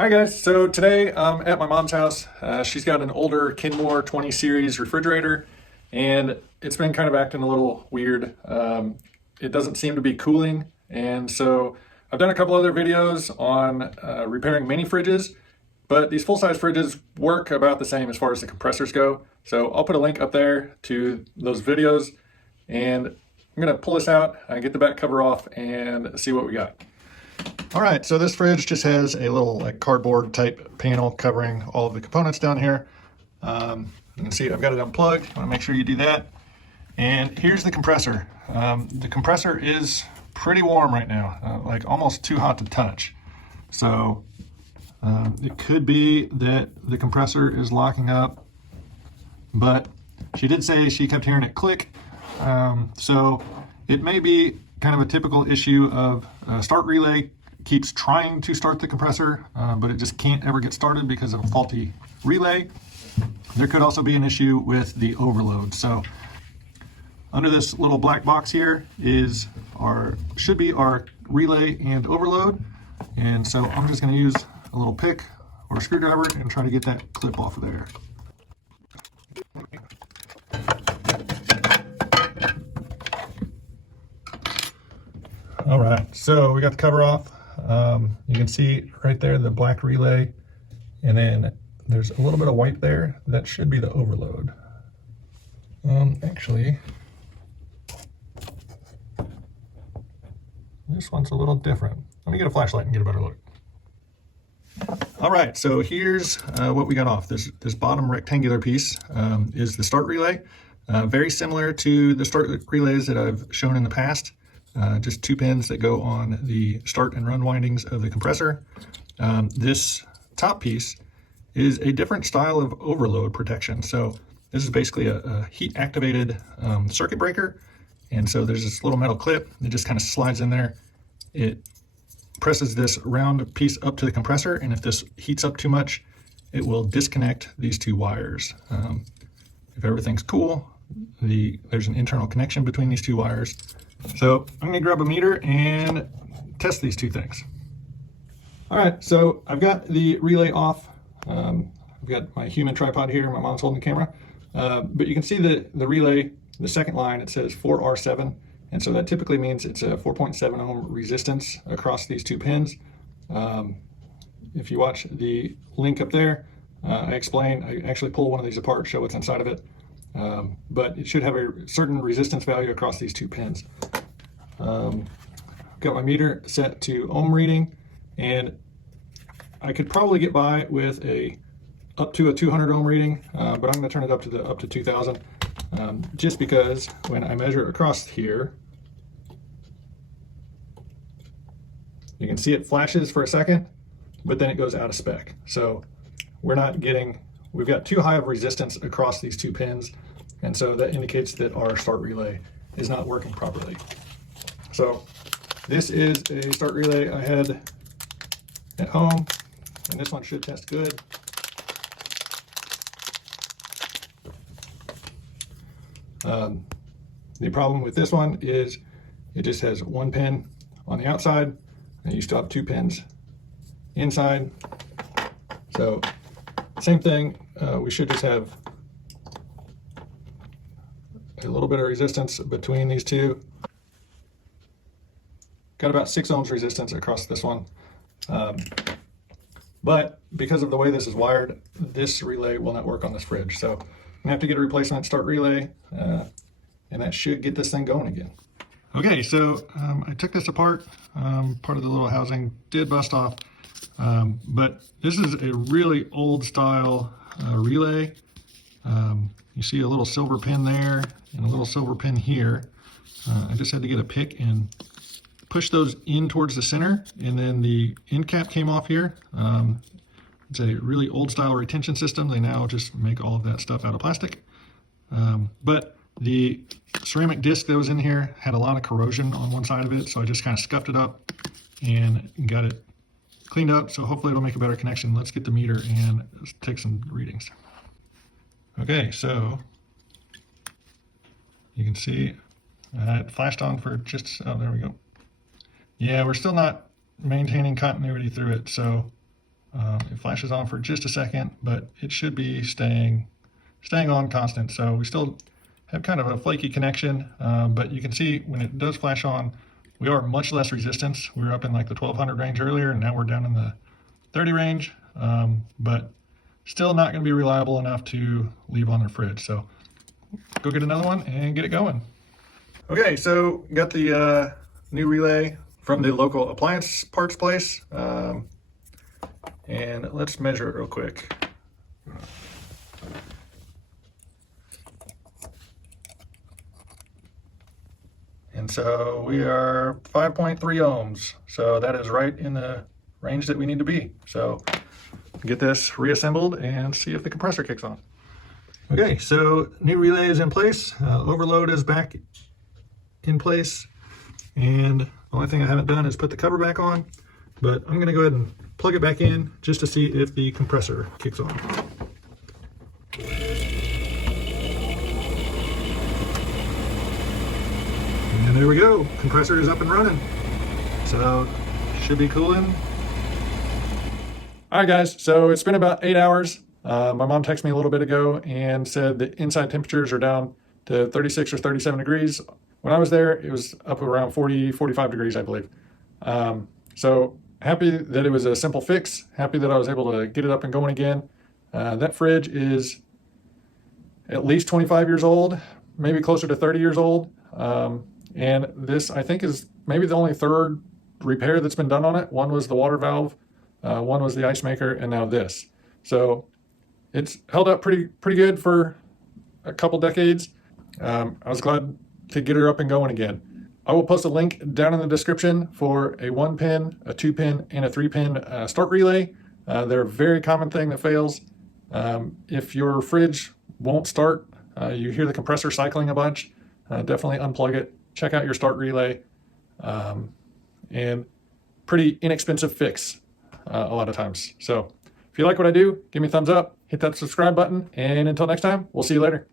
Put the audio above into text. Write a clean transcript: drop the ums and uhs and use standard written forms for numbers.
Hi guys, so today I'm at my mom's house. She's got an older Kenmore 20 series refrigerator and it's been kind of acting a little weird. It doesn't seem to be cooling, and so I've done a couple other videos on repairing mini fridges, but these full-size fridges work about the same as far as the compressors go. So I'll put a link up there to those videos, and I'm gonna pull this out, get the back cover off, and see what we got. All right, so this fridge just has a little like cardboard type panel covering all of the components down here. You can see I've got it unplugged. You want to make sure you do that. And here's the compressor. The compressor is pretty warm right now, like almost too hot to touch. So it could be that the compressor is locking up, but she did say she kept hearing it click. So it may be kind of a typical issue of start relay keeps trying to start the compressor, but it just can't ever get started because of a faulty relay. There could also be an issue with the overload. So under this little black box here should be our relay and overload. And so I'm just going to use a little pick or a screwdriver and try to get that clip off of there. All right, so we got the cover off. You can see right there the black relay, and then there's a little bit of white there. That should be the overload. Actually, this one's a little different. Let me get a flashlight and get a better look. All right, so here's what we got off. This bottom rectangular piece is the start relay. Very similar to the start relays that I've shown in the past. Just two pins that go on the start and run windings of the compressor. This top piece is a different style of overload protection. So this is basically a heat activated circuit breaker. And so there's this little metal clip that just kind of slides in there. It presses this round piece up to the compressor, and if this heats up too much, it will disconnect these two wires. If everything's cool, there's an internal connection between these two wires. So I'm going to grab a meter and test these two things. All right, so I've got the relay off. I've got my human tripod here. My mom's holding the camera. But you can see the relay, the second line, it says 4R7. And so that typically means it's a 4.7 ohm resistance across these two pins. If you watch the link up there, I actually pull one of these apart, show what's inside of it. But it should have a certain resistance value across these two pins. Got my meter set to ohm reading, and I could probably get by with up to a 200 ohm reading, but I'm going to turn it up to 2000, just because when I measure across here, you can see it flashes for a second, but then it goes out of spec. So we've got too high of resistance across these two pins, and so that indicates that our start relay is not working properly. So this is a start relay I had at home, and this one should test good. The problem with this one is it just has one pin on the outside, and you still have two pins inside. So same thing, we should just have a little bit of resistance between these two. Got about 6 ohms resistance across this one. But because of the way this is wired, this relay will not work on this fridge. So I'm gonna have to get a replacement start relay, and that should get this thing going again. Okay, so I took this apart. Part of the little housing did bust off. But this is a really old style relay. You see a little silver pin there and a little silver pin here. I just had to get a pick and push those in towards the center, and then the end cap came off here. It's a really old style retention system. They now just make all of that stuff out of plastic. But the ceramic disc that was in here had a lot of corrosion on one side of it, so I just kind of scuffed it up and got it cleaned up. So hopefully it'll make a better connection. Let's get the meter and take some readings. Okay, so you can see it flashed on for just, oh, there we go. Yeah, we're still not maintaining continuity through it, so It flashes on for just a second, but it should be staying on constant. So we still have kind of a flaky connection, but you can see when it does flash on, we are much less resistance. We were up in like the 1200 range earlier, and now we're down in the 30 range, but still not going to be reliable enough to leave on the fridge. So go get another one and get it going. Okay, so got the new relay from the local appliance parts place, and let's measure it real quick. And so we are 5.3 ohms. So that is right in the range that we need to be. So get this reassembled and see if the compressor kicks on. Okay, so new relay is in place. Overload is back in place. And the only thing I haven't done is put the cover back on, but I'm gonna go ahead and plug it back in just to see if the compressor kicks on. And there we go, compressor is up and running. So should be cooling. All right guys, so it's been about 8 hours. My mom texted me a little bit ago and said the inside temperatures are down to 36 or 37 degrees. When I was there, it was up around 40, 45 degrees, I believe. So happy that it was a simple fix. Happy that I was able to get it up and going again. That fridge is at least 25 years old, maybe closer to 30 years old. And this, I think, is maybe the only third repair that's been done on it. One was the water valve, one was the ice maker, and now this. So it's held up pretty good for a couple decades. I was glad to get her up and going again. I will post a link down in the description for a 1-pin, a 2-pin, and a 3-pin start relay. They're a very common thing that fails. If your fridge won't start, you hear the compressor cycling a bunch, definitely unplug it. Check out your start relay, and pretty inexpensive fix a lot of times. So if you like what I do, give me a thumbs up, hit that subscribe button, and until next time, we'll see you later.